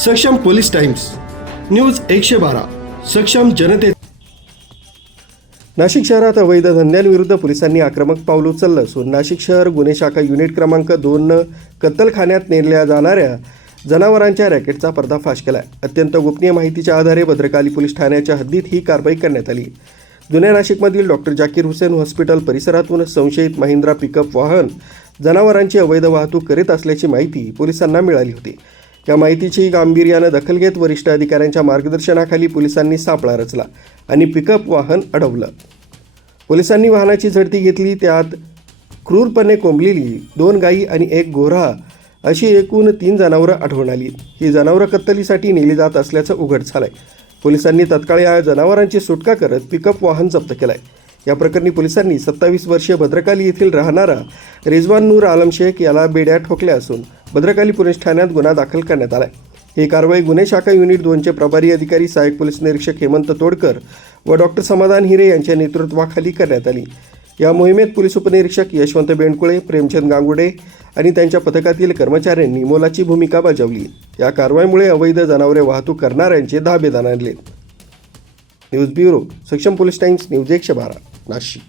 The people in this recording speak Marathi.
सक्षम पोलीस टाइम्स न्यूज 112 सक्षम जनते। नाशिक शहरात अवैध धंद्यांविरुद्ध पोलिसांनी आक्रमक पाऊल उचललं असून नाशिक शहर गुन्हे शाखा युनिट क्रमांक 2 कत्तलखान्यात नेल्या जाणाऱ्या जनावरांच्या रॅकेटचा पर्दाफाश केला. अत्यंत गोपनीय माहितीच्या आधारे भद्रकाली पोलीस ठाण्याच्या हद्दीत ही कारवाई करण्यात आली. जुन्या नाशिकमधील डॉक्टर जाकीर हुसेन हॉस्पिटल परिसरातून संशयित महिंद्रा पिकअप वाहन जनावरांची अवैध वाहतूक करीत असल्याची माहिती पोलिसांना मिळाली होती. या माहितीची गांभीर्यानं दखल घेत वरिष्ठ अधिकाऱ्यांच्या मार्गदर्शनाखाली पोलिसांनी सापळा रचला आणि पिकअप वाहन अडवलं. पोलिसांनी वाहनाची झडती घेतली. त्यात क्रूरपणे कोंबलेली 2 गायी आणि 1 गोरा अशी एकूण 3 जनावरं आढळून आली. ही जनावरं कत्तलीसाठी नेली जात असल्याचं उघड झालंय. पोलिसांनी तत्काळ या जनावरांची सुटका करत पिकअप वाहन जप्त केलंय. या प्रकरणी पोलिसांनी 27 वर्षीय भद्रकाली येथील राहणारा रिजवान नूर आलम शेख याला बेड्या ठोकल्या असून भद्रकाली पोलीस ठाण्यात गुन्हा दाखल करण्यात आलाय. ही कारवाई गुन्हे शाखा युनिट 2चे प्रभारी अधिकारी सहाय्यक पोलीस निरीक्षक हेमंत तोडकर व डॉक्टर समाधान हिरे यांच्या नेतृत्वाखाली करण्यात आली. या मोहिमेत पोलीस उपनिरीक्षक यशवंत बेंडकुळे, प्रेमचंद गांगुडे आणि त्यांच्या पथकातील कर्मचाऱ्यांनी मोलाची भूमिका बजावली. या कारवाईमुळे अवैध जनावरे वाहतूक करणाऱ्यांचे धाबे जाणले. न्यूज ब्युरो, सक्षम पोलीस टाइम्स, न्यूज 112 नाशिक.